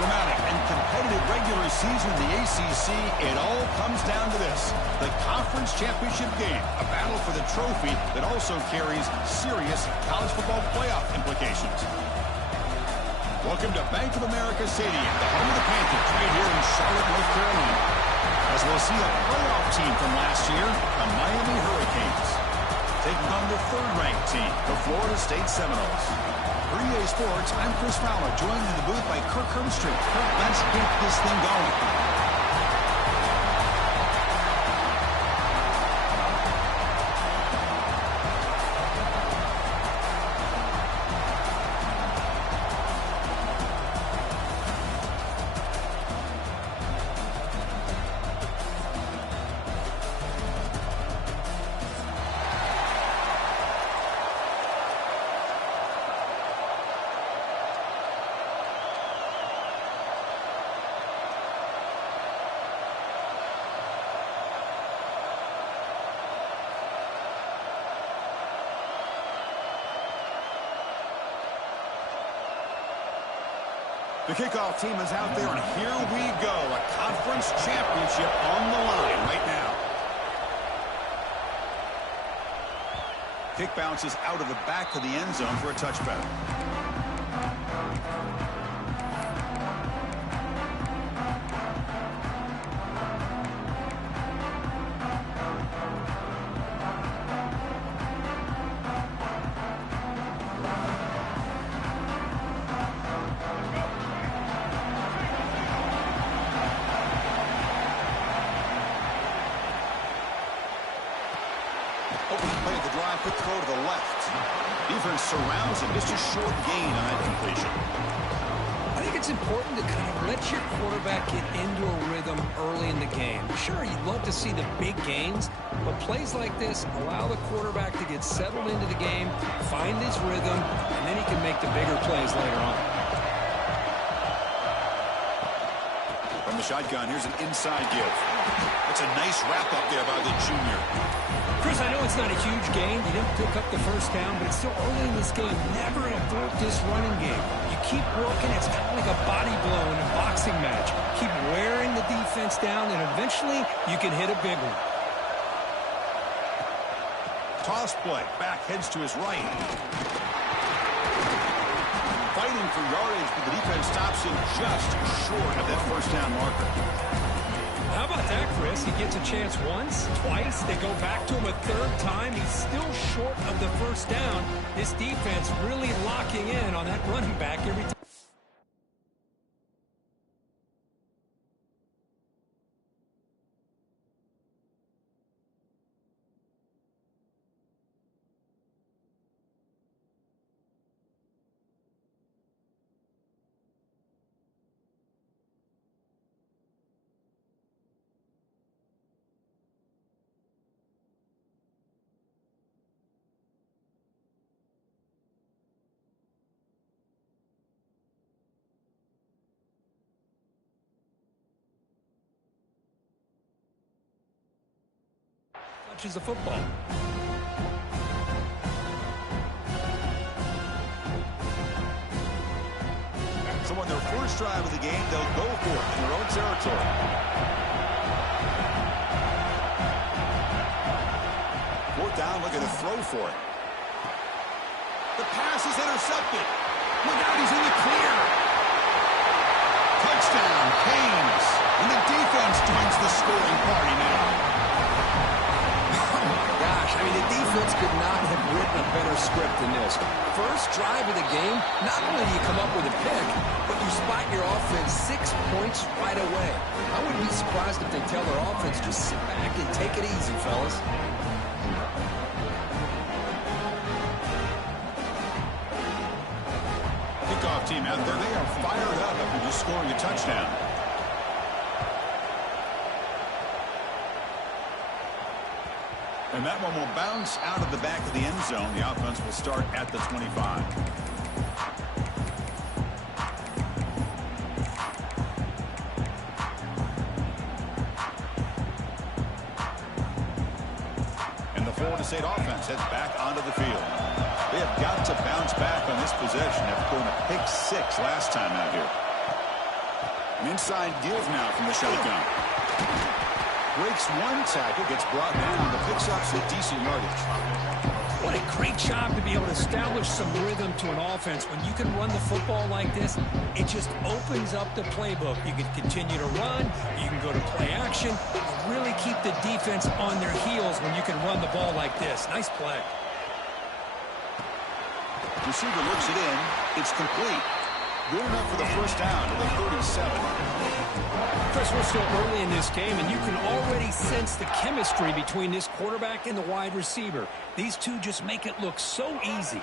dramatic and competitive regular season in the ACC, it all comes down to this: the conference championship game, a battle for the trophy that also carries serious college football playoff implications. Welcome to Bank of America Stadium, the home of the Panthers, right here in Charlotte, North Carolina, as we'll see a playoff team from last year, the Miami Hurricanes, taking on the third-ranked team, the Florida State Seminoles. For EA Sports, I'm Chris Fowler, joined in the booth by Kirk Herbstreit. Kirk, let's get this thing going. The kickoff team is out there, and here we go. A conference championship on the line right now. Kick bounces out of the back of the end zone for a touchback. Quick throw to the left. Defense surrounds him. Just a short gain on that completion. I think it's important to kind of let your quarterback get into a rhythm early in the game. Sure, you'd love to see the big gains, but plays like this allow the quarterback to get settled into the game, find his rhythm, and then he can make the bigger plays later on. From the shotgun, here's an inside give. That's a nice wrap-up there by the junior. Chris, I know it's not a huge gain. You didn't pick up the first down, but it's still early in this game. Never abort this running game. You keep working. It's kind of like a body blow in a boxing match. Keep wearing the defense down, and eventually you can hit a big one. Toss play. Back heads to his right. Fighting for yardage, but the defense stops him just short of that first down marker. How about that, Chris? He gets a chance once, twice. They go back to him a third time. He's still short of the first down. This defense really locking in on that running back every time. Touches the football. So on their first drive of the game, they'll go for it in their own territory. Fourth down, looking to throw for it. The pass is intercepted. Look out, he's in the clear. Touchdown, Canes. And the defense joins the scoring party now. I mean, the defense could not have written a better script than this. First drive of the game, not only do you come up with a pick, but you spot your offense 6 points right away. I wouldn't be surprised if they tell their offense, just sit back and take it easy, fellas. Kickoff team out there, they are fired up after just scoring a touchdown. And that one will bounce out of the back of the end zone. The offense will start at the 25. And the Florida State offense heads back onto the field. They have got to bounce back on this possession after throwing a pick 6 last time out here. An inside give now from the shotgun. Breaks one tackle, gets brought down, but picks up some decent yardage. What a great job to be able to establish some rhythm to an offense. When you can run the football like this, it just opens up the playbook. You can continue to run, you can go to play action, really keep the defense on their heels when you can run the ball like this. Nice play. Receiver looks it in. It's complete. Good enough for the first down to the 37. Chris, we're still early in this game, and you can already sense the chemistry between this quarterback and the wide receiver. These two just make it look so easy.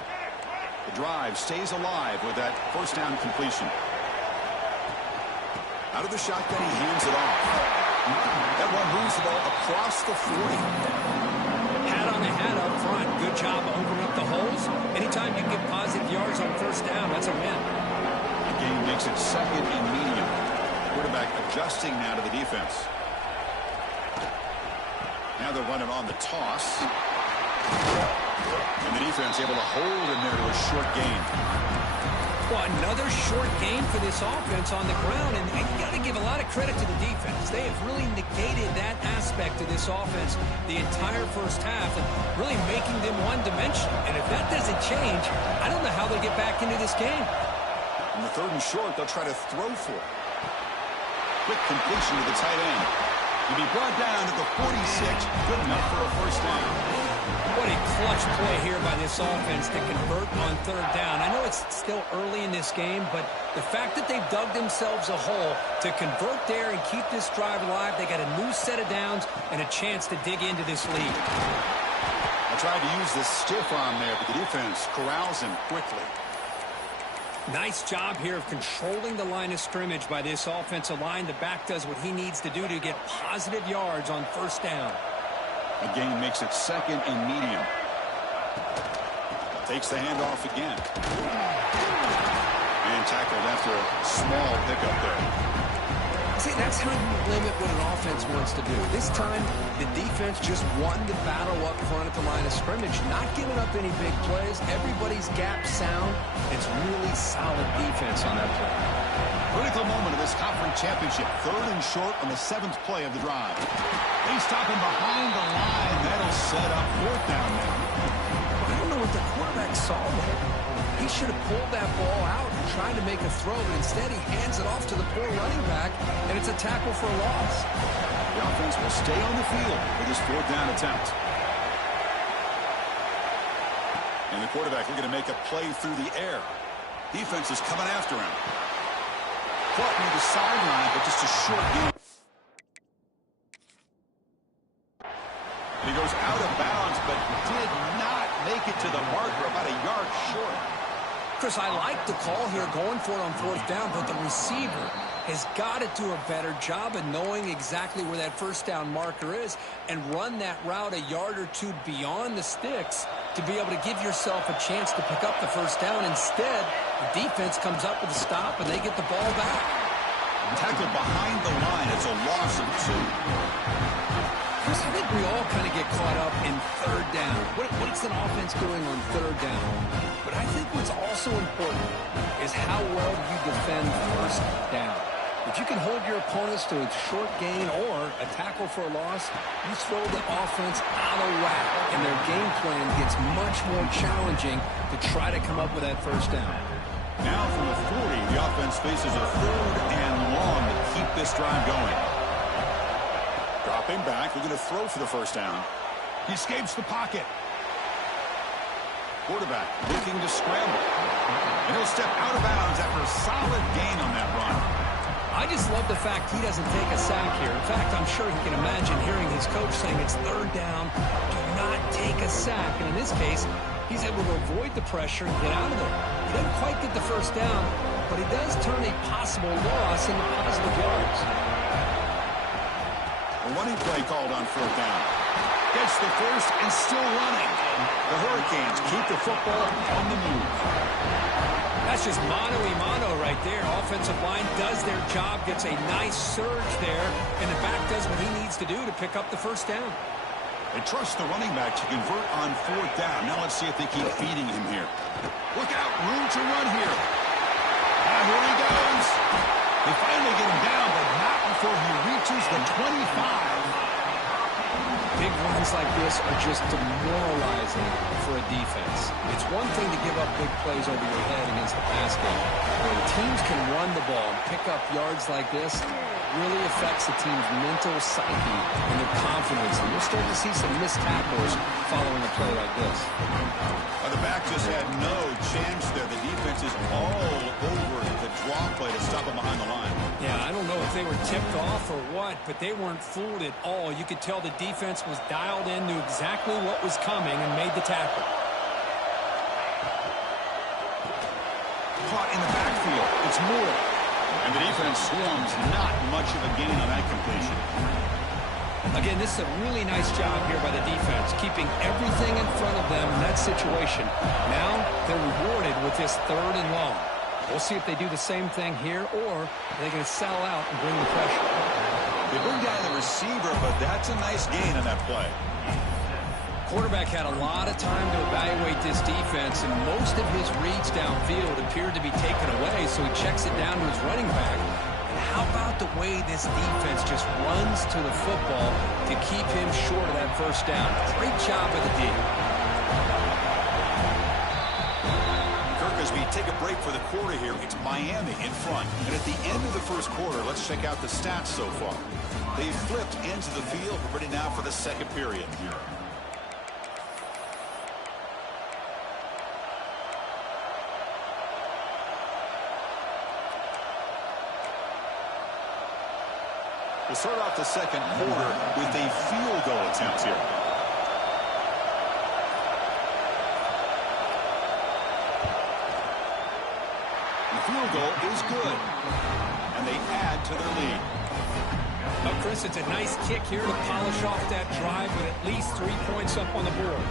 The drive stays alive with that first down completion. Out of the shotgun, he hands it off. That one moves the ball across the 40. Hat on a hat up front. Good job opening up the holes. Anytime you get positive yards on first down, that's a win. The game makes it second and medium. Quarterback adjusting now to the defense. Now they're running on the toss. And the defense able to hold in there to a short gain. Well, another short gain for this offense on the ground, and you got to give a lot of credit to the defense. They have really negated that aspect of this offense the entire first half and really making them one-dimensional. And if that doesn't change, I don't know how they get back into this game. On the third and short, they'll try to throw for it. Quick completion to the tight end. He'll be brought down to the 46. Good enough for a first down. What a clutch play here by this offense to convert on third down. I know it's still early in this game, but the fact that they've dug themselves a hole to convert there and keep this drive alive, they got a new set of downs and a chance to dig into this lead. I tried to use the stiff arm there, but the defense corrals him quickly. Nice job here of controlling the line of scrimmage by this offensive line. The back does what he needs to do to get positive yards on first down. The game makes it second and medium. Takes the handoff again. And tackled after a small pickup there. See, that's how you limit what an offense wants to do. This time, the defense just won the battle up front at the line of scrimmage, not giving up any big plays. Everybody's gap sound. It's really solid defense on that play. Critical moment of this conference championship. Third and short on the 7th play of the drive. They stop him behind the line. That'll set up fourth down now. I don't know what the quarterback saw there. He should have pulled that ball out and tried to make a throw, but instead he hands it off to the poor running back, and it's a tackle for a loss. The offense will stay on the field with his fourth down attempt. And the quarterback looking to make a play through the air. Defense is coming after him. Caught near the sideline, but just a short gain. He goes out of bounds, but did not make it to the marker, about a yard short. Chris, I like the call here, going for it on fourth down, but the receiver has got to do a better job of knowing exactly where that first down marker is and run that route a yard or two beyond the sticks to be able to give yourself a chance to pick up the first down. Instead, the defense comes up with a stop, and they get the ball back. Tackled behind the line. It's a loss of 2. Chris, I think we all kind of get caught up in third down. What's an offense doing on third down? But I think what's also important is how well you defend first down. If you can hold your opponents to a short gain or a tackle for a loss, you throw the offense out of whack, and their game plan gets much more challenging to try to come up with that first down. Now from the 40, the offense faces a third and long to keep this drive going. Dropping back, we're going to throw for the first down. He escapes the pocket. Quarterback looking to scramble. And he'll step out of bounds after a solid gain on that run. I just love the fact he doesn't take a sack here. In fact, I'm sure he can imagine hearing his coach saying it's third down, do not take a sack. And in this case, he's able to avoid the pressure and get out of there. He doesn't quite get the first down, but he does turn a possible loss into positive yards. A running play called on fourth down. Gets the first and still running. The Hurricanes keep the football on the move. That's just mano-a-mano right there. Offensive line does their job, gets a nice surge there, and the back does what he needs to do to pick up the first down. They trust the running back to convert on fourth down. Now let's see if they keep feeding him here. Look out, room to run here. And here he goes. They finally get him down, but not before he reaches the 25. Big runs like this are just demoralizing for a defense. It's one thing to give up big plays over your head against the pass game. When teams can run the ball and pick up yards like this, it really affects the team's mental psyche and their confidence. And you'll start to see some missed tackles following a play like this. Well, the back just had no chance there. The defense is all over the draw play to stop him behind the line. Yeah, I don't know if they were tipped off or what, but they weren't fooled at all. You could tell the defense was dialed in, knew exactly what was coming, and made the tackle. Caught in the backfield. It's Moore. And the defense swarms. Not much of a gain on that completion. Again, this is a really nice job here by the defense, keeping everything in front of them in that situation. Now they're rewarded with this 3rd and long. We'll see if they do the same thing here, or are they going to sell out and bring the pressure? They bring down the receiver, but that's a nice gain on that play. Quarterback had a lot of time to evaluate this defense, and most of his reads downfield appeared to be taken away, so he checks it down to his running back. And how about the way this defense just runs to the football to keep him short of that first down? Great job by the D. As we take a break for the quarter here, it's Miami in front. And at the end of the first quarter, let's check out the stats so far. They've flipped into the field. We're ready now for the second period. We'll start off the second quarter with a field goal attempt here. Field goal is good, and they add to their lead. Now, Chris, it's a nice kick here to polish off that drive with at least 3 points up on the board.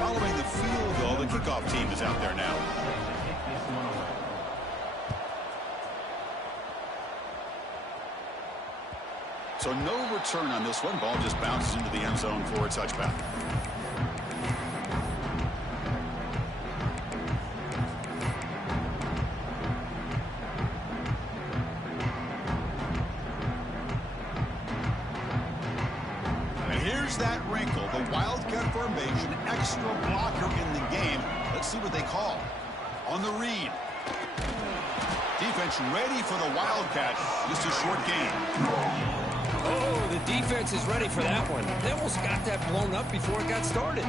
Following the field goal, the kickoff team is out there now. So no return on this one. Ball just bounces into the end zone for a touchback. And here's that wrinkle. The Wildcat formation, extra blocker in the game. Let's see what they call. On the read. Defense ready for the Wildcat. Just a short gain. Oh, the defense is ready for that one. They almost got that blown up before it got started.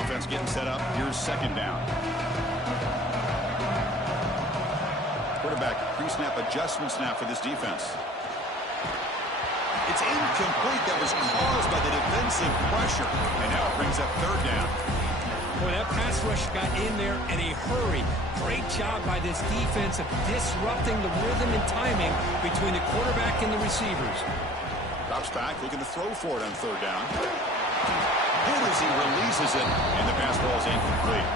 Offense getting set up. Here's second down. Quarterback pre-snap adjustment snap for this defense. It's incomplete. That was caused by the defensive pressure. And now it brings up third down. Boy, that pass rush got in there in a hurry. Great job by this defense of disrupting the rhythm and timing between the quarterback and the receivers. Drops back, looking to throw for it on third down. Good as he releases it, and the pass ball is incomplete.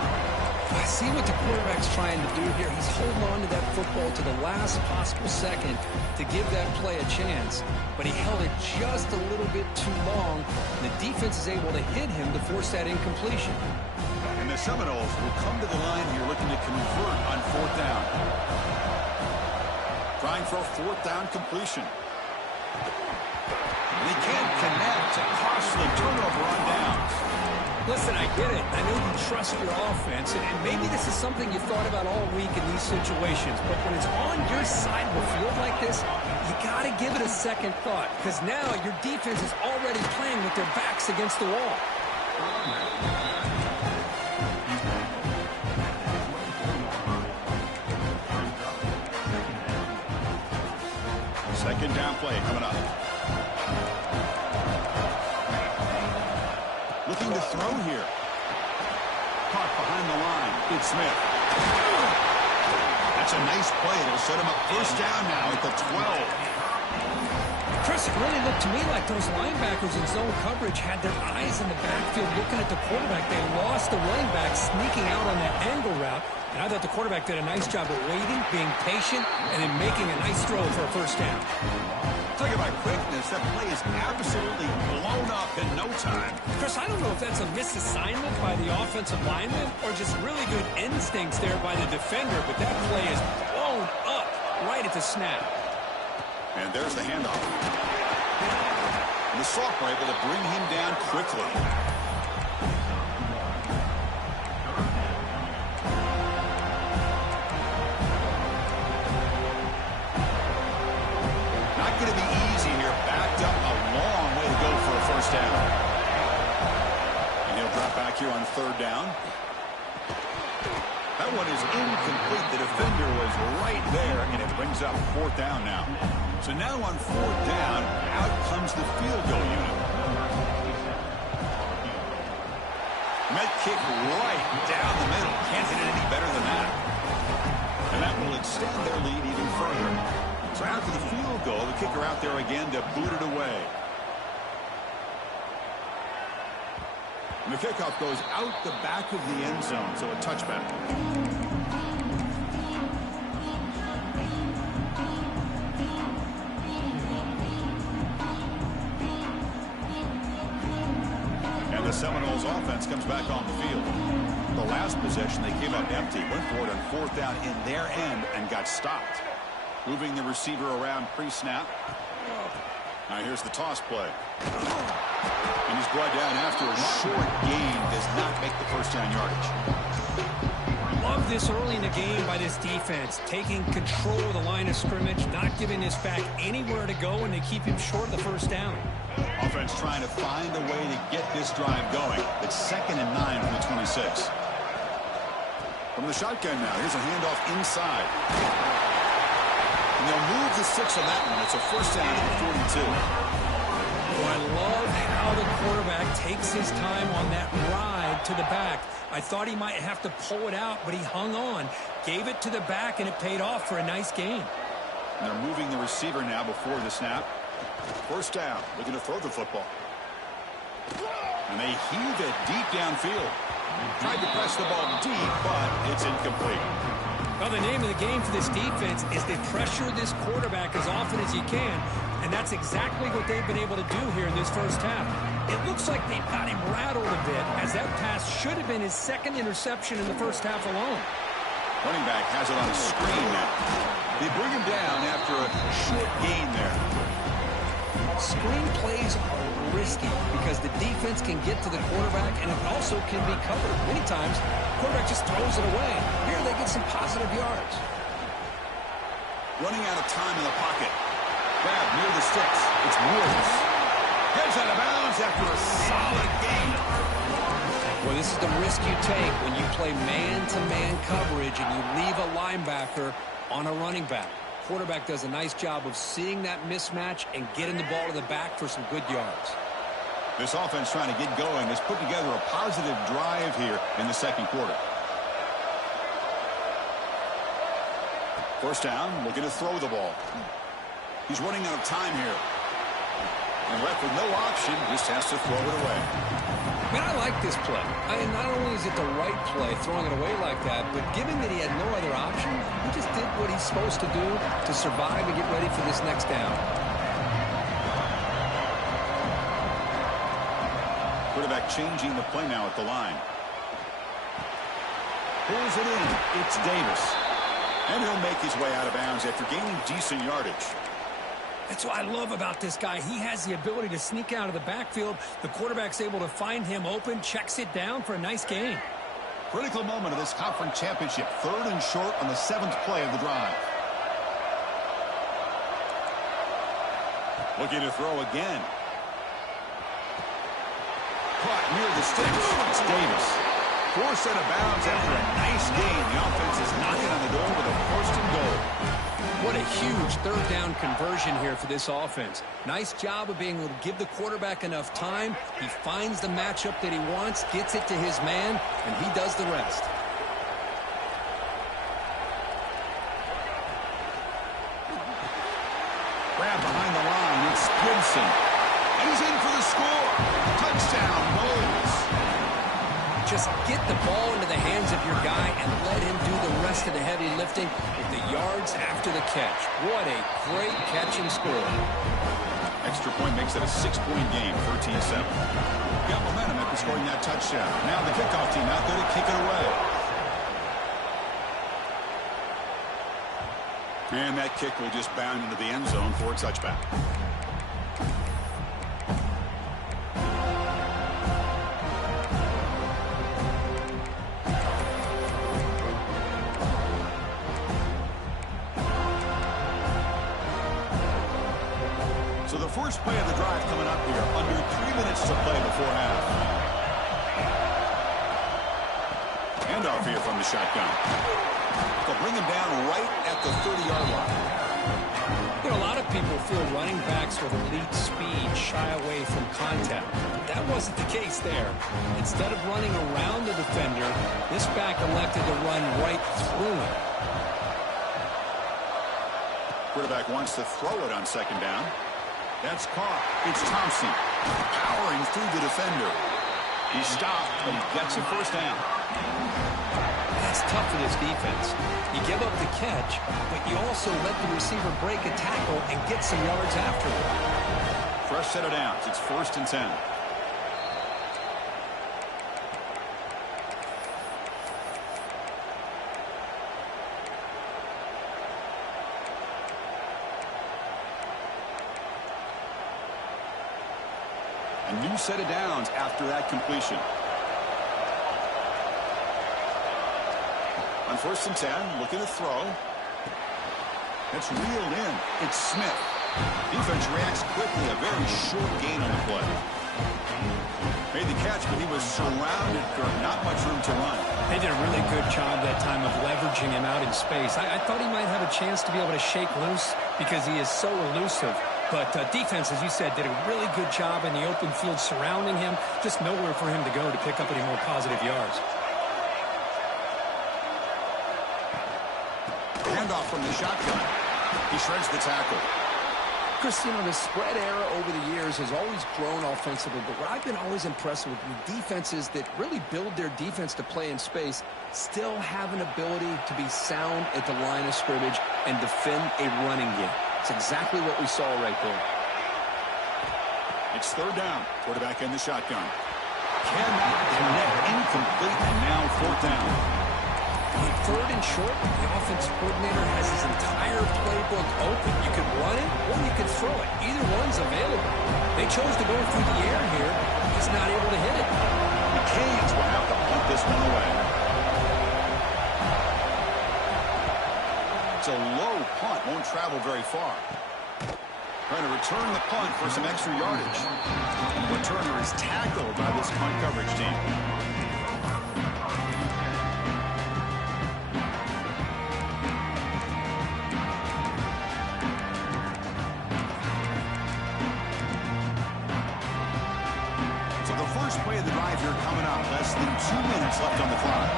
I see what the quarterback's trying to do here. He's holding on to that football to the last possible second to give that play a chance. But he held it just a little bit too long. And the defense is able to hit him to force that incompletion. And the Seminoles will come to the line here looking to convert on fourth down. Trying for a fourth down completion. They can't connect. A costly turnover on downs. Listen, I get it. I know you trust your offense, and maybe this is something you thought about all week in these situations, but when it's on your side of the field like this, you got to give it a second thought, because now your defense is already playing with their backs against the wall. Second down play coming up. Looking to throw here. Caught behind the line. It's Smith. That's a nice play. It'll set him up first down now at the 12. Chris, it really looked to me like those linebackers in zone coverage had their eyes in the backfield looking at the quarterback. They lost the running back sneaking out on that angle route. And I thought the quarterback did a nice job of waiting, being patient, and then making a nice throw for a first down. Talking about quickness, that play is absolutely blown up in no time. Chris, I don't know if that's a misassignment by the offensive lineman or just really good instincts there by the defender, but that play is blown up right at the snap. And there's the handoff. And the Soft were able to bring him down quickly. Not going to be easy here. Backed up a long way to go for a first down. And he'll drop back here on third down. That one is incomplete. The defender was right there, and it brings up fourth down now. So now on fourth down, out comes the field goal unit. Met kick right down the middle. Can't hit it any better than that. And that will extend their lead even further. So after the field goal, the kicker out there again to boot it away. And the kickoff goes out the back of the end zone, so a touchback. And the Seminoles offense comes back on the field. The last possession, they came up empty, went for it on fourth down in their end and got stopped. Moving the receiver around pre-snap. Now here's the toss play. And he's brought down after a short gain. Does not make the first down yardage. Love this early in the game by this defense. Taking control of the line of scrimmage, not giving his back anywhere to go, and they keep him short of the first down. Offense trying to find a way to get this drive going. It's 2nd and 9 from the 26. From the shotgun now. Here's a handoff inside. And they'll move the 6 on that one. It's a first down at the 42. Well, I love how the quarterback takes his time on that ride to the back. I thought he might have to pull it out, but he hung on, gave it to the back, and it paid off for a nice gain. And they're moving the receiver now before the snap. First down, looking to throw the football. And they heave it deep downfield. Tried to press the ball deep, but it's incomplete. Well, the name of the game for this defense is they pressure this quarterback as often as you can, and that's exactly what they've been able to do here in this first half. It looks like they've got him rattled a bit, as that pass should have been his second interception in the first half alone. Running back has it on a screen now. They bring him down after a short gain there. Screen plays are risky because the defense can get to the quarterback, and it also can be covered. Many times, the quarterback just throws it away. Here they get some positive yards. Running out of time in the pocket. Grab near the sticks. It's Woods. Heads out of bounds after a solid gain. Well, this is the risk you take when you play man-to-man coverage and you leave a linebacker on a running back. Quarterback does a nice job of seeing that mismatch and getting the ball to the back for some good yards. This offense trying to get going has put together a positive drive here in the second quarter. First down, looking to throw the ball. He's running out of time here. And left with no option, just has to throw it away. Man, I like this play. Not only is it the right play, throwing it away like that, but given that he had no other option, he just did what he's supposed to do to survive and get ready for this next down. Quarterback changing the play now at the line. Pulls it in. It's Davis. And he'll make his way out of bounds after gaining decent yardage. That's what I love about this guy. He has the ability to sneak out of the backfield. The quarterback's able to find him open, checks it down for a nice gain. Critical moment of this conference championship. 3rd and short on the 7th play of the drive. Looking to throw again. Caught near the sticks. It's Davis. Forced out of bounds after a nice gain. The offense is knocking on the door with a 1st and goal. What a huge 3rd down conversion here for this offense. Nice job of being able to give the quarterback enough time. He finds the matchup that he wants, gets it to his man, and he does the rest. Grab behind the line. It's Thompson. And he's in for the score. Touchdown, Knowles. Just get the ball into the hands of your guy and let him do the rest of the heavy lifting with the yards after the catch. What a great catch and score. Extra point makes it a 6-point game, 13-7. Got momentum after scoring that touchdown. Now the kickoff team out there to kick it away. And that kick will just bound into the end zone for a touchback. So the first play of the drive coming up here, under 3 minutes to play before half. Handoff here from the shotgun. They'll bring him down right at the 30-yard line. You know, a lot of people feel running backs with elite speed shy away from contact. That wasn't the case there. Instead of running around the defender, this back elected to run right through him. Quarterback wants to throw it on second down. That's caught. It's Thompson powering through the defender. He stopped, but he gets a first down. That's tough for this defense. You give up the catch, but you also let the receiver break a tackle and get some yards afterward. Fresh set of downs. It's 1st and 10. A new set of downs after that completion. On 1st and 10, looking to throw. That's reeled in. It's Smith. Defense reacts quickly. A very short gain on the play. Made the catch, but he was surrounded. Not much room to run. They did a really good job that time of leveraging him out in space. I thought he might have a chance to be able to shake loose because he is so elusive. But defense, as you said, did a really good job in the open field surrounding him. Just nowhere for him to go to pick up any more positive yards. Handoff from the shotgun. He shreds the tackle. Chris, you know, the spread era over the years has always grown offensively, but what I've been always impressed with defenses that really build their defense to play in space still have an ability to be sound at the line of scrimmage and defend a running game. It's exactly what we saw right there. It's 3rd down. Quarterback in the shotgun. Cannot connect. Incomplete, and now 4th down. On 3rd and short, the offensive coordinator has his entire playbook open. You could run it or you could throw it. Either one's available. They chose to go through the air here. He's not able to hit it. The Canes will have to punt this one away. It's a low punt. Won't travel very far. Trying to return the punt for some extra yardage. And the returner is tackled by this punt coverage team. First play of the drive here coming up. Less than 2 minutes left on the clock.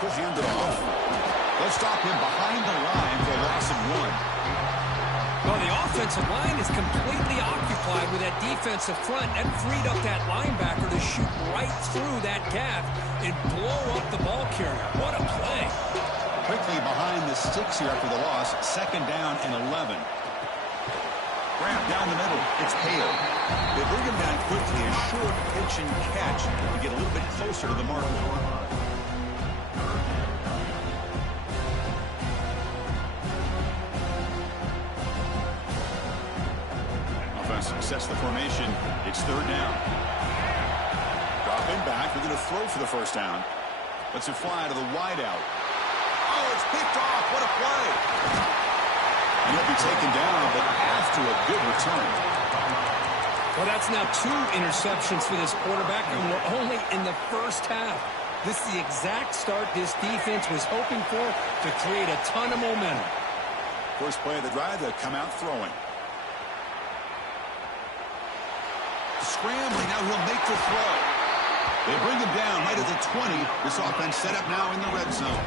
He'll hand it off. They'll stop him behind the line for a loss of 1. Well, the offensive line is completely occupied with that defensive front. That freed up that linebacker to shoot right through that gap and blow up the ball carrier. What a play. Quickly behind the sticks here after the loss. 2nd down and 11. Grab down the middle. It's Hale. They bring him down quickly. A short pitch and catch to get a little bit closer to the mark. Offense sets the formation. It's 3rd down. Dropping back. They're going to throw for the 1st down. Lets it fly to the wideout. Oh, it's picked off. What a play. And he'll be taken down, but after a good return. Well, that's now 2 interceptions for this quarterback, and we're only in the first half. This is the exact start this defense was hoping for to create a ton of momentum. First play of the drive, they'll come out throwing. Scrambling, now he'll make the throw. They bring him down right at the 20. This offense set up now in the red zone.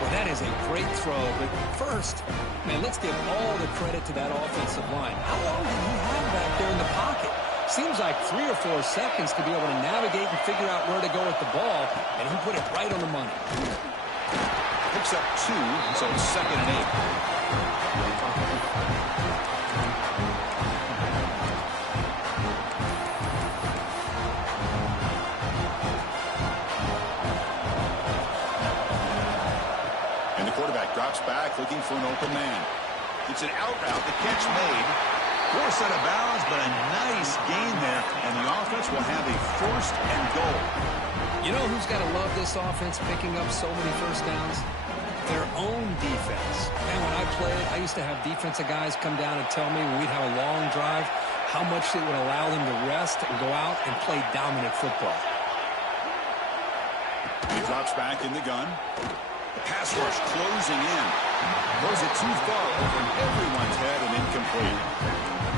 Well, That is a great throw, but first, man, let's give all the credit to that offensive line. How long did he have back there in the pocket? Seems like 3 or 4 seconds to be able to navigate and figure out where to go with the ball, and he put it right on the money. Picks up 2, so it's 2nd and 8. Drops back, looking for an open man. It's an out route. The catch made. Forced out of bounds, but a nice gain there, and the offense will have a 1st and goal. You know who's got to love this offense picking up so many first downs? Their own defense. And when I played, I used to have defensive guys come down and tell me when we'd have a long drive how much it would allow them to rest and go out and play dominant football. He drops back in the gun. The pass rush closing in. Throws it too far over everyone's head and incomplete.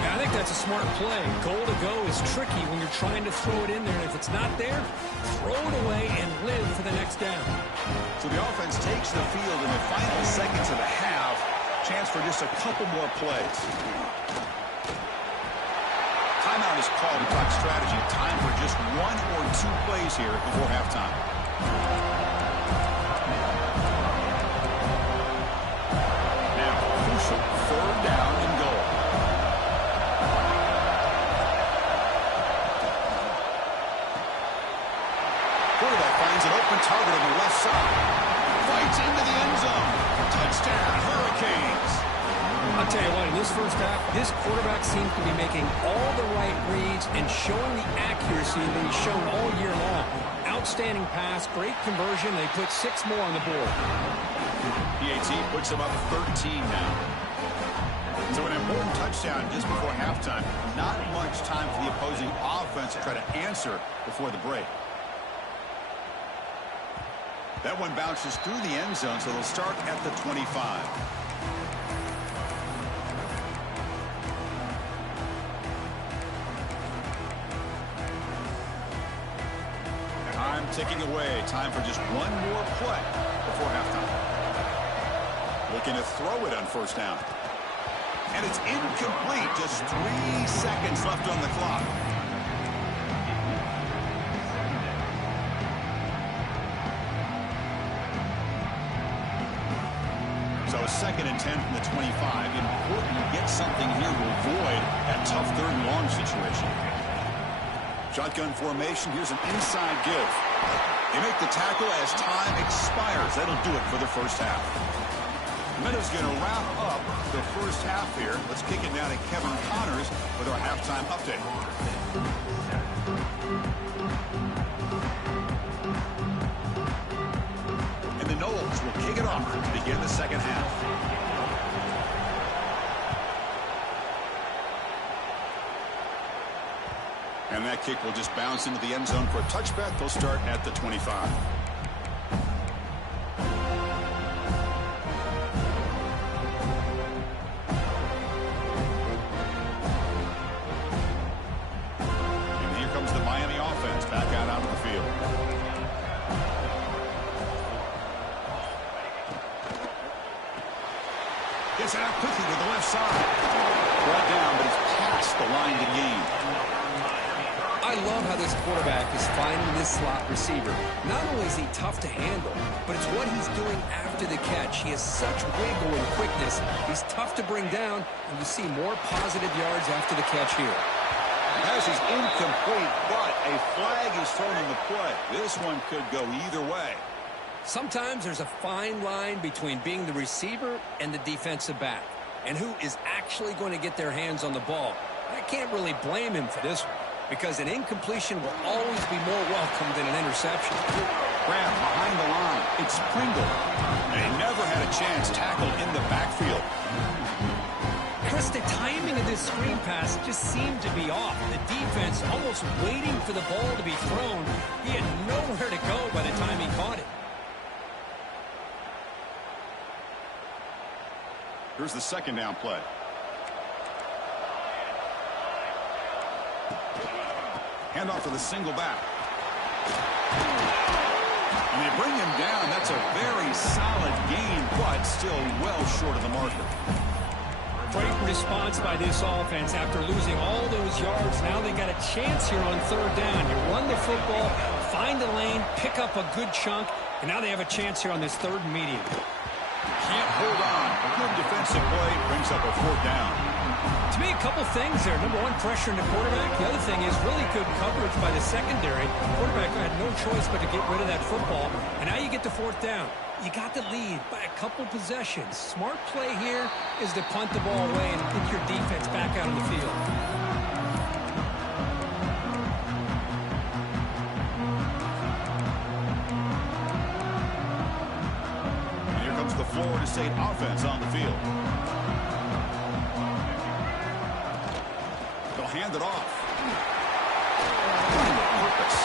Yeah, I think that's a smart play. Goal to go is tricky when you're trying to throw it in there. And if it's not there, throw it away and live for the next down. So the offense takes the field in the final seconds of the half. Chance for just a couple more plays. Timeout is called to talk strategy. Time for just 1 or 2 plays here before halftime. Third down and goal. Quarterback finds an open target on the left side. Fights into the end zone. Touchdown, Hurricanes. I'll tell you what, in this first half, this quarterback seems to be making all the right reads and showing the accuracy that he's shown all year long. Outstanding pass, great conversion. They put 6 more on the board. PAT puts them up 13 now. So an important touchdown just before halftime. Not much time for the opposing offense to try to answer before the break. That one bounces through the end zone, so they'll start at the 25. Time ticking away. Time for just 1 more play before halftime. Looking to throw it on first down. And it's incomplete. Just 3 seconds left on the clock. So 2nd and 10 from the 25. Important to get something here to avoid that tough 3rd and long situation. Shotgun formation. Here's an inside give. They make the tackle as time expires. That'll do it for the first half. Meadows going to wrap up the first half here. Let's kick it down to Kevin Connors with our halftime update. And the Noles will kick it off to begin the second half. And that kick will just bounce into the end zone for a touchback. They'll start at the 25. Gets it out quickly to the left side. Brought down, but it's past the line to gain. I love how this quarterback is finding this slot receiver. Not only is he tough to handle, but it's what he's doing after the catch. He has such wiggle and quickness. He's tough to bring down, and you see more positive yards after the catch here. Pass is incomplete, but a flag is thrown in the play. This one could go either way. Sometimes there's a fine line between being the receiver and the defensive back, and who is actually going to get their hands on the ball. I can't really blame him for this one, because an incompletion will always be more welcome than an interception. Grab behind the line. It's Pringle. And he never had a chance tackled in the backfield. Chris, the timing of this screen pass just seemed to be off. The defense almost waiting for the ball to be thrown. He had nowhere to go by the time he caught it. Here's the second down play. Handoff for the single back. And they bring him down. That's a very solid gain, but still well short of the marker. Great response by this offense after losing all those yards. Now they got a chance here on third down. You run the football, find a lane, pick up a good chunk, and now they have a chance here on this third and medium. Can't hold on. A good defensive play brings up a fourth down. To me, a couple things there. Number one, pressure in the quarterback. The other thing is really good coverage by the secondary. The quarterback had no choice but to get rid of that football. And now you get to fourth down. You got the lead by a couple possessions. Smart play here is to punt the ball away and get your defense back out on the field. And here comes the Florida State offense on the field. They'll hand it off. Running with purpose.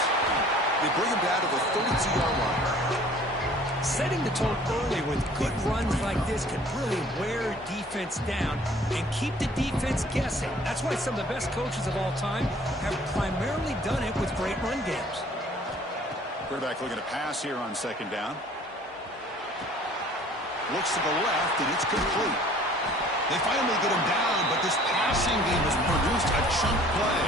They bring him down to the 32-yard line. Setting the tone early with good runs like this can really wear defense down and keep the defense guessing. That's why some of the best coaches of all time have primarily done it with great run games. Quarterback looking to pass here on second down. Looks to the left, and it's complete. They finally get him down, but this passing game has produced a chunk play.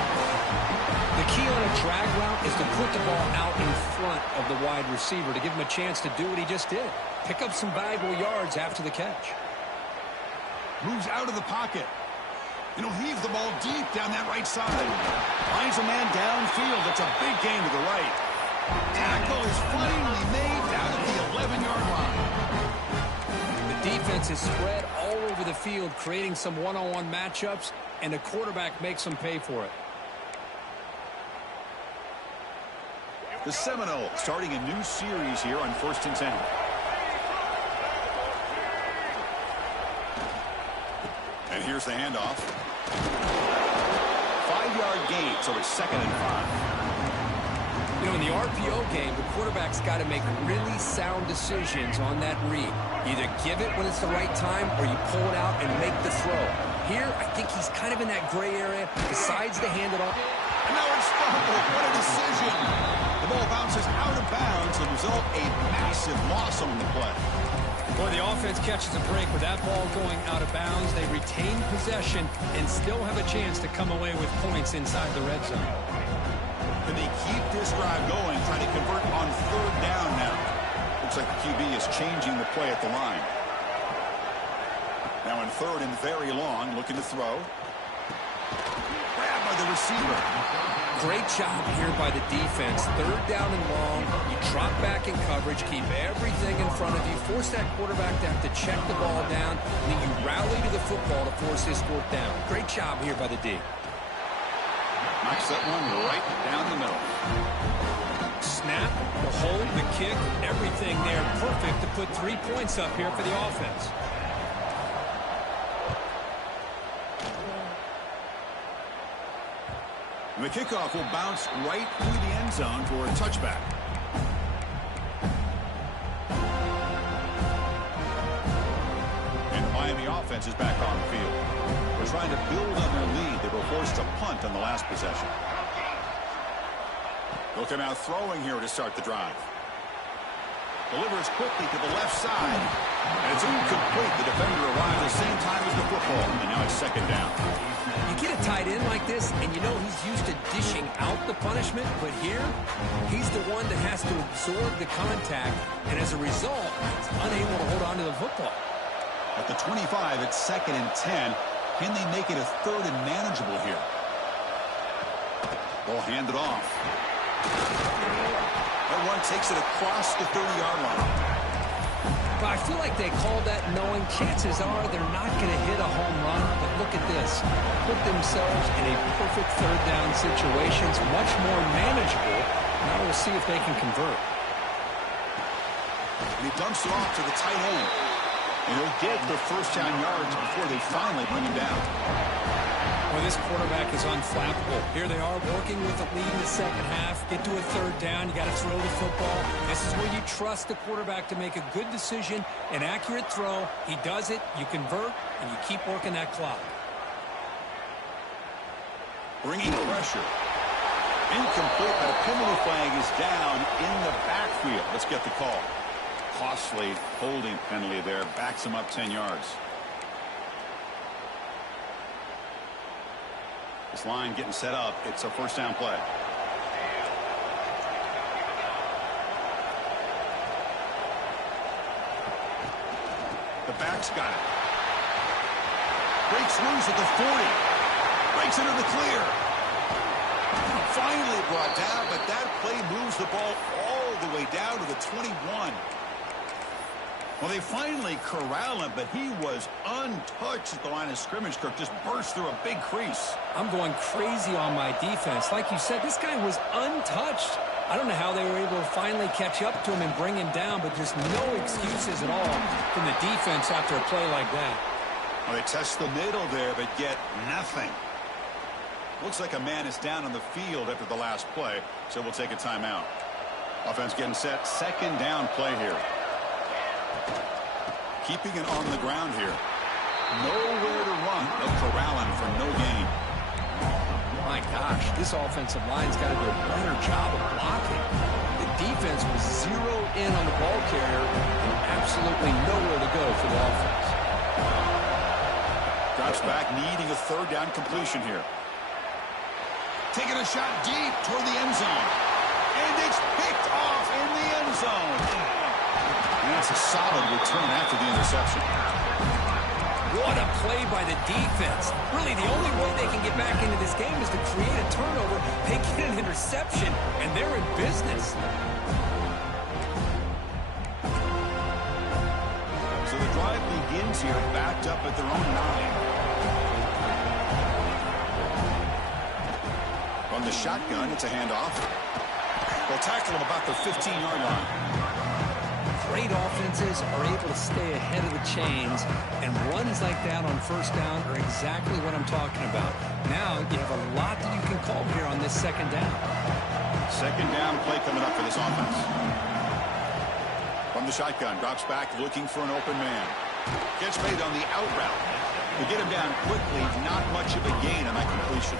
The key on a drag route is to put the ball out in front of the wide receiver to give him a chance to do what he just did. Pick up some valuable yards after the catch. Moves out of the pocket. And he'll heave the ball deep down that right side. Finds a man downfield. That's a big gain to the right. Tackle is finally made down at the 11-yard line. The defense is spread all over the field, creating some one-on-one matchups, and the quarterback makes them pay for it. The Seminoles starting a new series here on 1st and 10. And here's the handoff. 5-yard gain, so it's 2nd and 5. You know, in the RPO game, the quarterback's got to make really sound decisions on that read. Either give it when it's the right time or you pull it out and make the throw. Here, I think he's kind of in that gray area, decides to hand it off. And now it's fumbled. What a decision. The ball bounces out of bounds. The result, a massive loss on the play. Boy, the offense catches a break with that ball going out of bounds. They retain possession and still have a chance to come away with points inside the red zone. Can they keep this drive going, trying to convert on third down now? Looks like the QB is changing the play at the line. Now in third and very long, looking to throw. Grabbed by the receiver. Great job here by the defense. Third down and long. You drop back in coverage, keep everything in front of you, force that quarterback to have to check the ball down, and then you rally to the football to force his fourth down. Great job here by the D. Knocks that one right down the middle. Snap, the hold, the kick, everything there perfect to put 3 points up here for the offense. And the kickoff will bounce right through the end zone for a touchback. And the Miami offense is back on the field. They're trying to build on their lead. They were forced to punt on the last possession. They'll come out throwing here to start the drive. Delivers quickly to the left side. And it's incomplete. The defender arrived at the same time as the football. And now it's second down. You get a tight end like this, and you know he's used to dishing out the punishment, but here, he's the one that has to absorb the contact, and as a result, he's unable to hold on to the football. At the 25, it's 2nd and 10. Can they make it a third and manageable here? They'll hand it off. That one takes it across the 30-yard line. But I feel like they called that knowing chances are they're not going to hit a home run. But look at this. Put themselves in a perfect third down situation. It's much more manageable. Now we'll see if they can convert. And he dumps it off to the tight end. And he'll get the first down yards before they finally bring him down. Well, this quarterback is unflappable. Here they are working with the lead in the second half. Get to a third down. You got to throw the football. This is where you trust the quarterback to make a good decision, an accurate throw. He does it, you convert, and you keep working that clock. Bringing pressure. Incomplete, but a penalty flag is down in the backfield. Let's get the call. Costly holding penalty there. Backs him up 10 yards. This line getting set up. It's a first down play. The back's got it. Breaks loose at the 40. Breaks into the clear. Finally brought down, but that play moves the ball all the way down to the 21. Well, they finally corral him, but he was untouched at the line of scrimmage. Kirk just burst through a big crease. I'm going crazy on my defense. Like you said, this guy was untouched. I don't know how they were able to finally catch up to him and bring him down, but just no excuses at all from the defense after a play like that. Well, they test the middle there, but get nothing. Looks like a man is down on the field after the last play, so we'll take a timeout. Offense getting set. Second down play here. Keeping it on the ground here. Nowhere to run. They'll corral him for no gain. My gosh, this offensive line's got to do a better job of blocking. The defense was zeroed in on the ball carrier and absolutely nowhere to go for the offense. Drops back, needing a third down completion here. Taking a shot deep toward the end zone. And it's picked off in the end zone. And that's a solid return after the interception. What a play by the defense. Really, the only way they can get back into this game is to create a turnover. They get an interception, and they're in business. So the drive begins here, backed up at their own 9. From the shotgun, it's a handoff. They'll tackle him about the 15-yard line. Great offenses are able to stay ahead of the chains, and runs like that on first down are exactly what I'm talking about. Now you have a lot that you can call here on this second down. Second down play coming up for this offense. From the shotgun, drops back looking for an open man. Gets made on the out route. To get him down quickly, not much of a gain on that completion.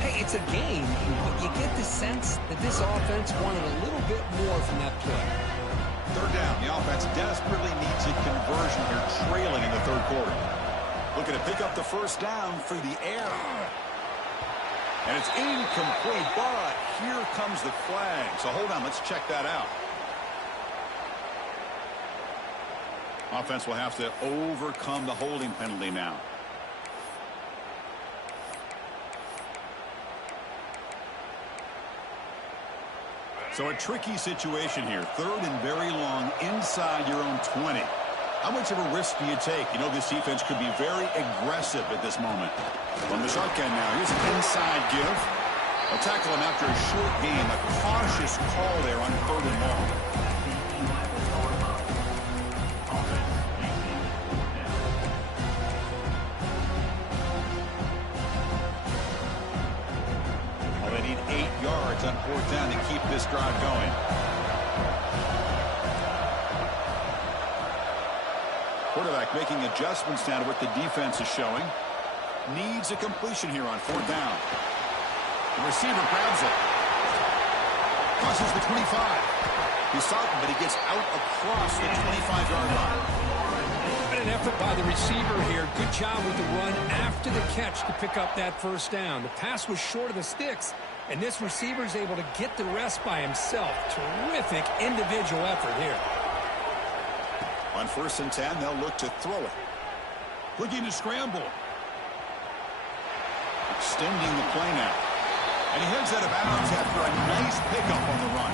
Hey, it's a game, but you get the sense that this offense wanted a little bit more from that play. Third down. The offense desperately needs a conversion here, trailing in the third quarter. Looking to pick up the first down through the air. And it's incomplete, but here comes the flag. So hold on, let's check that out. Offense will have to overcome the holding penalty now. So a tricky situation here. Third and very long inside your own 20. How much of a risk do you take? You know, this defense could be very aggressive at this moment. From the shotgun now, here's an inside give. They'll tackle him after a short gain. A cautious call there on third and long. Well, they need 8 yards on fourth down to keep this drive going. Quarterback making adjustments now to what the defense is showing. Needs a completion here on fourth down. The receiver grabs it. Crosses the 25. He's stopped, but he gets out across the 25-yard line. An effort by the receiver here. Good job with the run after the catch to pick up that first down. The pass was short of the sticks, and this receiver is able to get the rest by himself. Terrific individual effort here. On 1st and 10, they'll look to throw it. Looking to scramble. Extending the play now. And he heads out of bounds after a nice pickup on the run.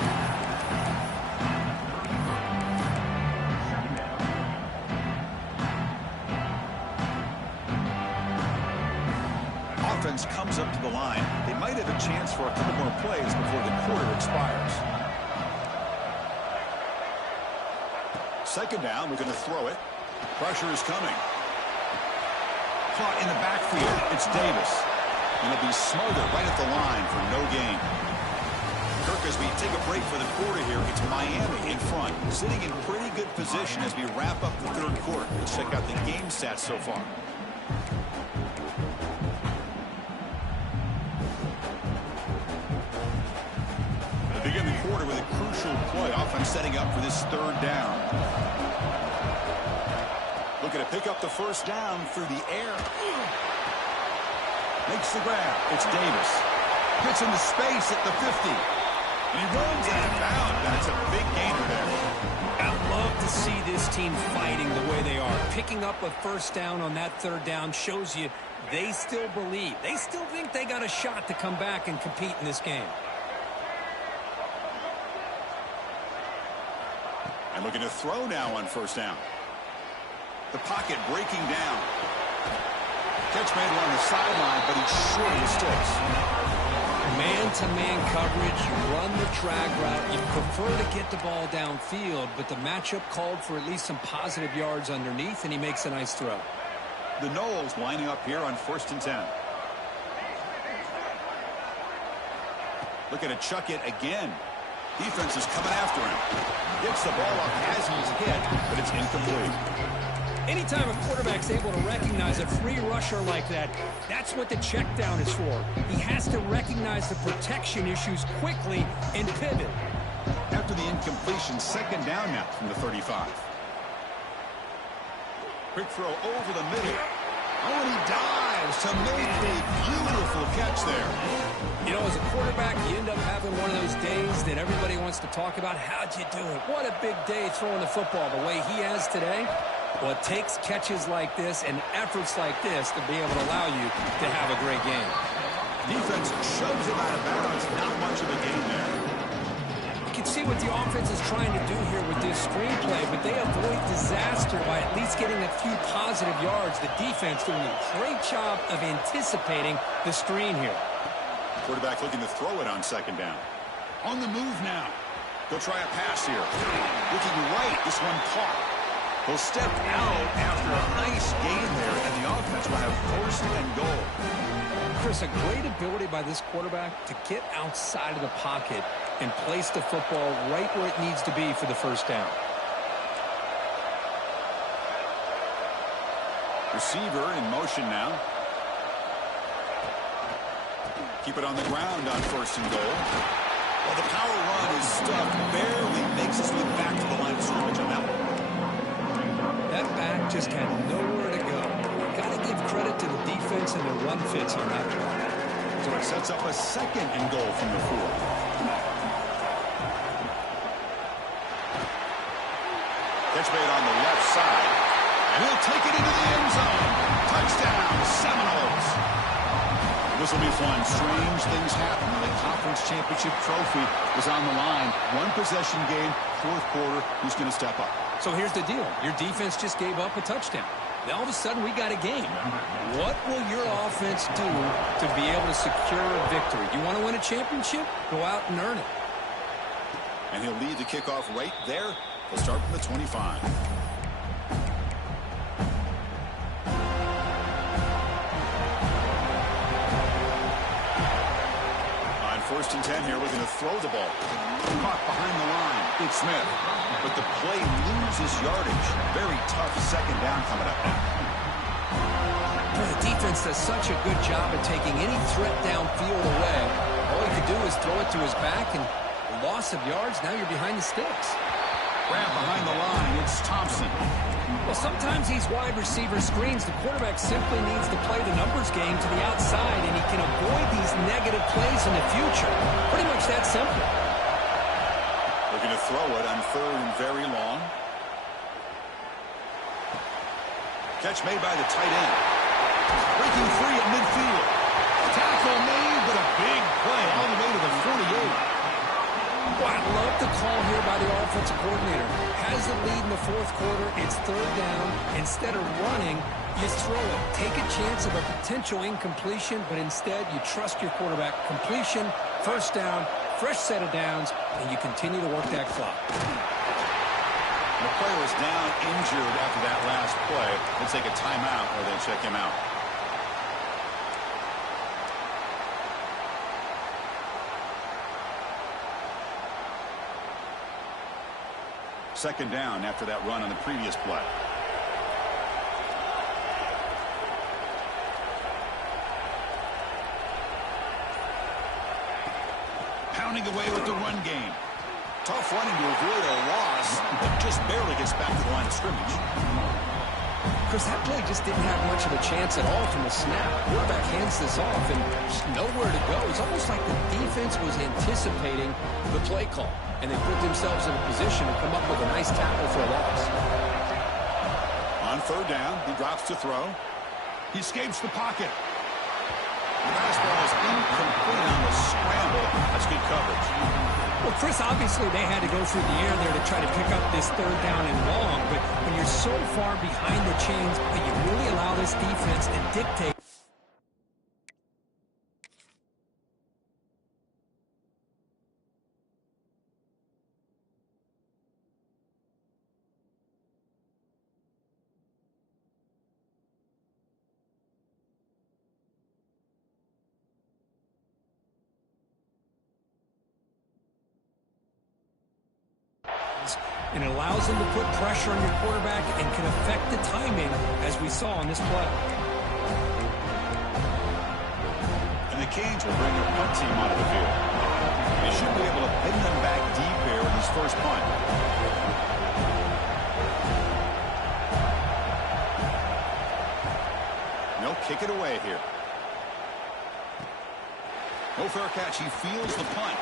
Offense comes up to the line. They might have a chance for a couple more plays before the quarter expires. Second down, we're going to throw it. Pressure is coming. Caught in the backfield. It's Davis. And he'll be smothered right at the line for no gain. Kirk, as we take a break for the quarter here, it's Miami in front, sitting in pretty good position as we wrap up the third quarter. Let's check out the game stats so far. Begin the quarter with a crucial play. Offense setting up for this third down. Looking to pick up the first down through the air. Makes the grab. It's Davis. Gets into space at the 50. And he runs out of bounds, and it's a big gainer there. I love to see this team fighting the way they are. Picking up a first down on that third down shows you they still believe. They still think they got a shot to come back and compete in this game. And looking to throw now on first down. The pocket breaking down. Catch made along the sideline, but he's short of the sticks. Man-to-man coverage, you run the drag route. You prefer to get the ball downfield, but the matchup called for at least some positive yards underneath, and he makes a nice throw. The Knowles lining up here on 1st and 10. Looking to chuck it again. Defense is coming after him. Gets the ball up as he's hit, but it's incomplete. Anytime a quarterback's able to recognize a free rusher like that, that's what the check down is for. He has to recognize the protection issues quickly and pivot. After the incompletion, second down now from the 35. Quick throw over the middle. Oh, and he dives to make a beautiful catch there. You know, as a quarterback, you end up having one of those days that everybody wants to talk about. How'd you do it? What a big day throwing the football the way he has today. Well, it takes catches like this and efforts like this to be able to allow you to have a great game. Defense shoves him out of bounds. Not much of a gain there. You can see what the offense is trying to do here with this screenplay, but they avoid disaster by at least getting a few positive yards. The defense doing a great job of anticipating the screen here. Quarterback looking to throw it on second down. On the move now. They'll try a pass here. Looking right. This one caught. He'll step out after a nice gain there, and the offense will have 1st and goal. Chris, a great ability by this quarterback to get outside of the pocket and place the football right where it needs to be for the first down. Receiver in motion now. Keep it on the ground on 1st and goal. Well, the power run is stuffed. Barely makes its way back to the line of scrimmage on that one. That back just had nowhere to go. Got to give credit to the defense and their run fits on that drive. So it sets up a 2nd and goal from the 4. Catch made on the left side. And he'll take it into the end zone. Touchdown, Seminoles. This will be fun. Strange things happen when the conference championship trophy is on the line. One possession game, 4th quarter. Who's going to step up? So here's the deal. Your defense just gave up a touchdown. Now all of a sudden we got a game. What will your offense do to be able to secure a victory? You want to win a championship? Go out and earn it. And he'll lead the kickoff right there. He'll start from the 25. On 1st and 10 here, looking to throw the ball. Caught behind the line. It's Smith. But the play loses yardage. Very tough second down coming up now. The defense does such a good job of taking any threat downfield away. All he could do is throw it to his back, and loss of yards, now you're behind the sticks. Grab behind the line, it's Thompson. Well, sometimes these wide receiver screens, the quarterback simply needs to play the numbers game to the outside, and he can avoid these negative plays in the future. Pretty much that simple. Looking to throw it on 3rd and very long. Catch made by the tight end. Breaking free at midfield. Tackle made, but a big play all the way to the 48. Well, I love the call here by the offensive coordinator. Has the lead in the 4th quarter. It's 3rd down. Instead of running, you throw it. Take a chance of a potential incompletion, but instead you trust your quarterback. Completion, 1st down, fresh set of downs, and you continue to work that clock. The player is down injured after that last play. They'll take a timeout or they'll check him out. Second down after that run on the previous play. pounding away with the run game. Tough running to avoid a loss, but just barely gets back to the line of scrimmage. Chris, that play just didn't have much of a chance at all from the snap. Quarterback hands this off and just nowhere to go. It's almost like the defense was anticipating the play call, and they put themselves in a position to come up with a nice tackle for a loss. On third down, he drops to throw. He escapes the pocket. The pass ball is incomplete on the scramble. That's good coverage. Well, Chris, obviously they had to go through the air there to try to pick up this third down and long, but when you're so far behind the chains, you really allow this defense to dictate. And it allows them to put pressure on your quarterback and can affect the timing, as we saw on this play. And the Canes will bring their punt team onto the field. They should be able to pin them back deep here in this first punt. They'll kick it away here. No fair catch. He feels the punt.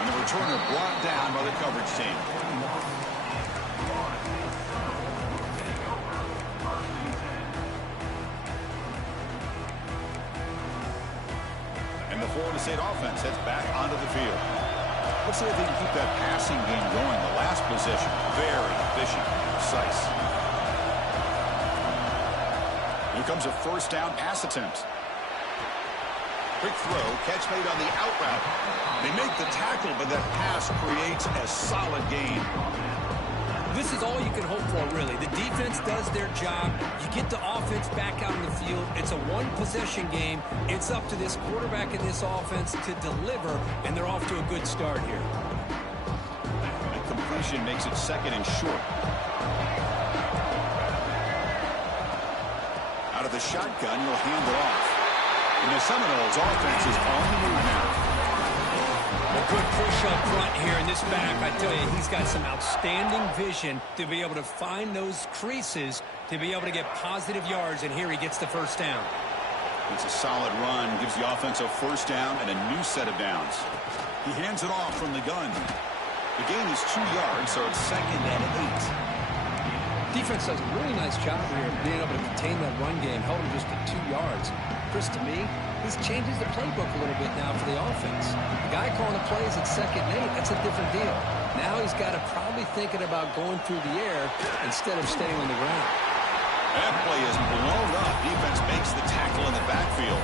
And the returner brought down by the coverage team. And the Florida State offense heads back onto the field. Let's see if they can keep that passing game going. The last possession, very efficient, precise. Here comes a first down pass attempt. Quick throw, catch made on the out route. They make the tackle, but that pass creates a solid gain. This is all you can hope for, really. The defense does their job. You get the offense back out in the field. It's a one-possession game. It's up to this quarterback and this offense to deliver, and they're off to a good start here. The completion makes it second and short. Out of the shotgun, you'll hand it off. And the Seminoles offense is on the move now. A good push up front here in this back. I tell you, he's got some outstanding vision to be able to find those creases, to be able to get positive yards, and here he gets the first down. It's a solid run, gives the offense a first down and a new set of downs. He hands it off from the gun. The gain is 2 yards, so it's second and 8. Defense does a really nice job here of being able to contain that run game, held him just to 2 yards. Chris, to me, this changes the playbook a little bit now for the offense. The guy calling the plays at second and 8, that's a different deal. Now he's got to probably thinking about going through the air instead of staying on the ground. That play is blown up. Defense makes the tackle in the backfield.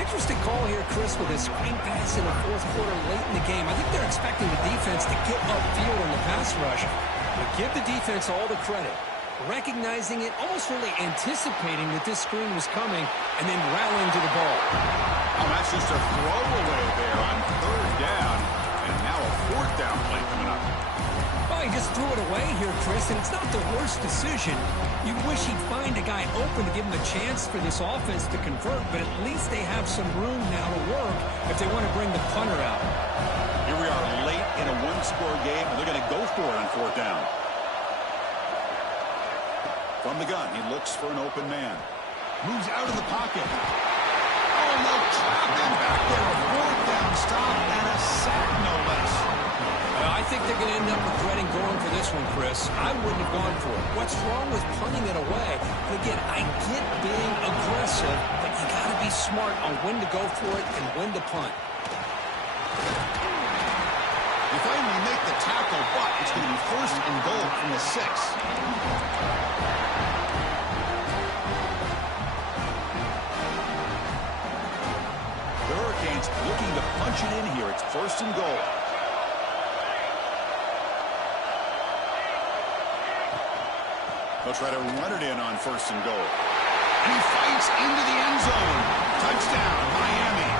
Interesting call here, Chris, with a screen pass in the fourth quarter late in the game. I think they're expecting the defense to get upfield in the pass rush. But give the defense all the credit. Recognizing it, almost really anticipating that this screen was coming, and then rallying to the ball. Oh, that's just a throwaway there on third down, and now a fourth down play coming up. Well, he just threw it away here, Chris, and it's not the worst decision. You wish he'd find a guy open to give him a chance for this offense to convert, but at least they have some room now to work if they want to bring the punter out. Here we are late in a one-score game, and they're going to go for it on fourth down. From the gun, he looks for an open man. Moves out of the pocket. Oh, no, trap him back there. A fourth down stop and a sack, no less. I think they're going to end up regretting going for this one, Chris. I wouldn't have gone for it. What's wrong with punting it away? And again, I get being aggressive, but you got to be smart on when to go for it and when to punt. You finally make the tackle, but it's going to be first and goal from the 6. The Hurricanes looking to punch it in here. It's first and goal. They'll try to run it in on first and goal. And he fights into the end zone. Touchdown, Miami.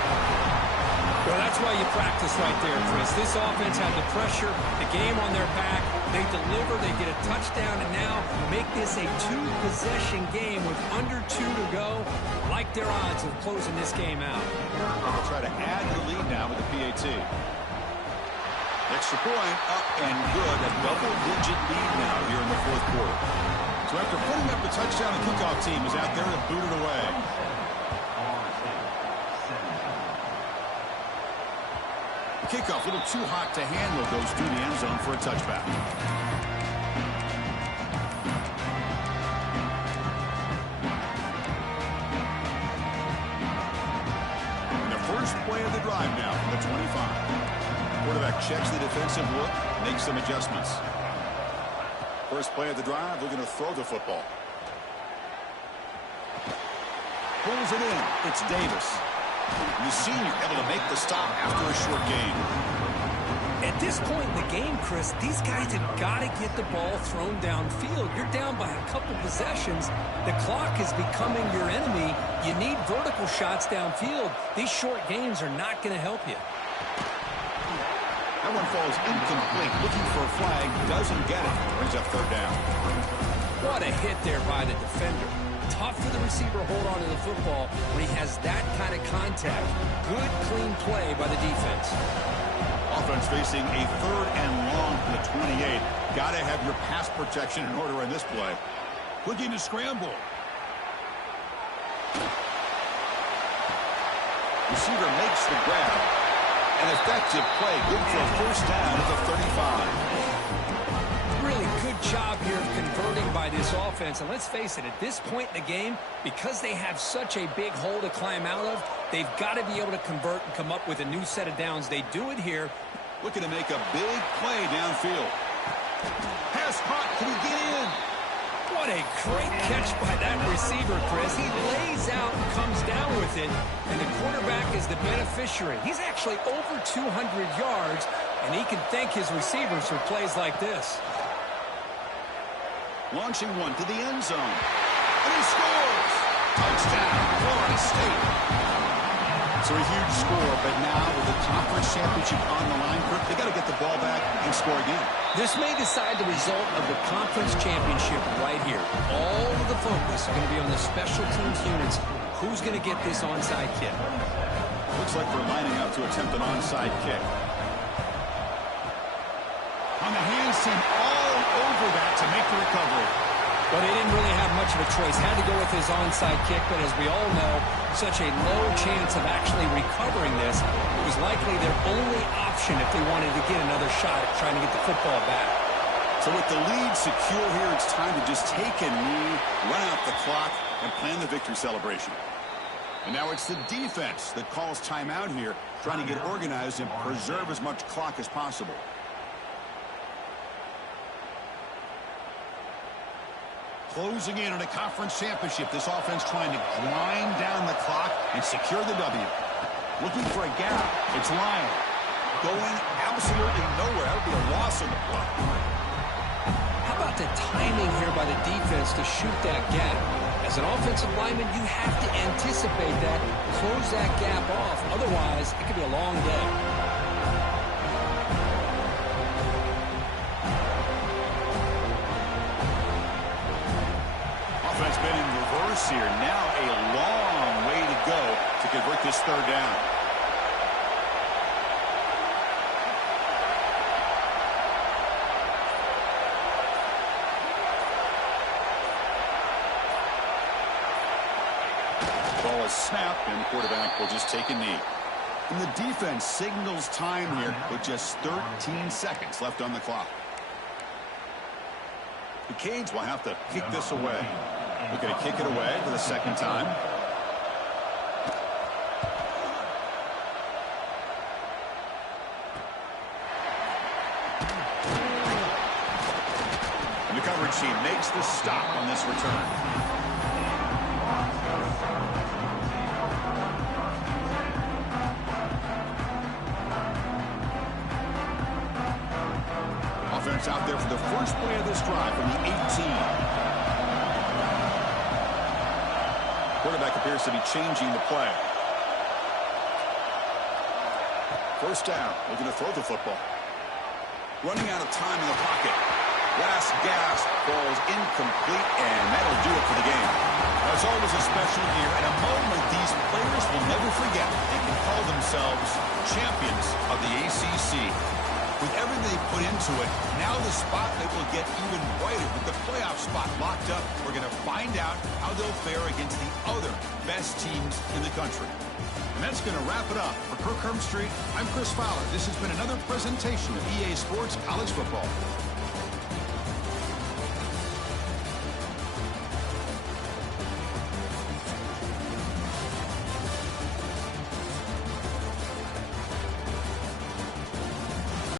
Well, That's why you practice right there, Chris. This offense had the pressure, the game on their back. They deliver, they get a touchdown, and now make this a two-possession game with under 2 to go. Like their odds of closing this game out. They'll try to add the lead now with the PAT. Extra point, up and good. A double-digit lead now here in the fourth quarter. So after putting up a touchdown, the kickoff team is out there to boot it away. The kickoff a little too hot to handle, goes through the end zone for a touchback. And the first play of the drive now from the 25. Quarterback checks the defensive look, makes some adjustments. First play of the drive, looking to throw the football. Pulls it in. It's Davis. The senior able to make the stop after a short gain. At this point in the game, Chris, these guys have got to get the ball thrown downfield. You're down by a couple possessions. The clock is becoming your enemy. You need vertical shots downfield. These short gains are not going to help you. That one falls incomplete. Looking for a flag. Doesn't get it. Brings up third down. What a hit there by the defender. Tough for the receiver to hold on to the football when he has that kind of contact. Good, clean play by the defense. Offense facing a third and long from the 28. Got to have your pass protection in order in this play. Looking to scramble. Receiver makes the grab. An effective play. Good for a first down at the 35. Really good job here of converting by this offense. And let's face it, at this point in the game, because they have such a big hole to climb out of, they've got to be able to convert and come up with a new set of downs. They do it here. Looking to make a big play downfield. Pass caught. Can he get in? What a great catch by that receiver, Chris. He lays out and comes down with it, and the quarterback is the beneficiary. He's actually over 200 yards, and he can thank his receivers for plays like this. Launching one to the end zone. And he scores! Touchdown, Florida State. So a huge score, but now with the conference championship on the line, they got to get the ball back and score again. This may decide the result of the conference championship right here. All of the focus is going to be on the special teams units. Who's going to get this onside kick? Looks like they're lining up to attempt an onside kick. On the hands team all over that to make the recovery. But he didn't really have much of a choice. Had to go with his onside kick, but as we all know, such a low chance of actually recovering this. It was likely their only option if they wanted to get another shot at trying to get the football back. So with the lead secure here, it's time to just take a knee, run out the clock, and plan the victory celebration. And now it's the defense that calls timeout here, trying to get organized and preserve as much clock as possible. Closing in on a conference championship, this offense trying to grind down the clock and secure the W. Looking for a gap. It's Lyon. Going absolutely nowhere. That would be a loss in the play. How about the timing here by the defense to shoot that gap? As an offensive lineman, you have to anticipate that, close that gap off. Otherwise, it could be a long day. Offense been in reverse here. Now a long way to go to convert this third down. Ball is snapped, and the quarterback will just take a knee. And the defense signals time here with just 13 seconds left on the clock. The Canes will have to kick this away. We're going to kick it away for the second time. And the coverage team makes the stop on this return. Offense out there for the first play of this drive from the 18. Quarterback appears to be changing the play. First down. Looking to throw the football. Running out of time in the pocket. Last gasp falls incomplete, and that'll do it for the game. It's always a special year and a moment these players will never forget. They can call themselves champions of the ACC. With everything they put into it, now the spotlight will get even brighter with the playoff spot locked up. We're going to find out how they'll fare against the other best teams in the country. And that's going to wrap it up. For Kirk Herbstreit, I'm Chris Fowler. This has been another presentation of EA Sports College Football.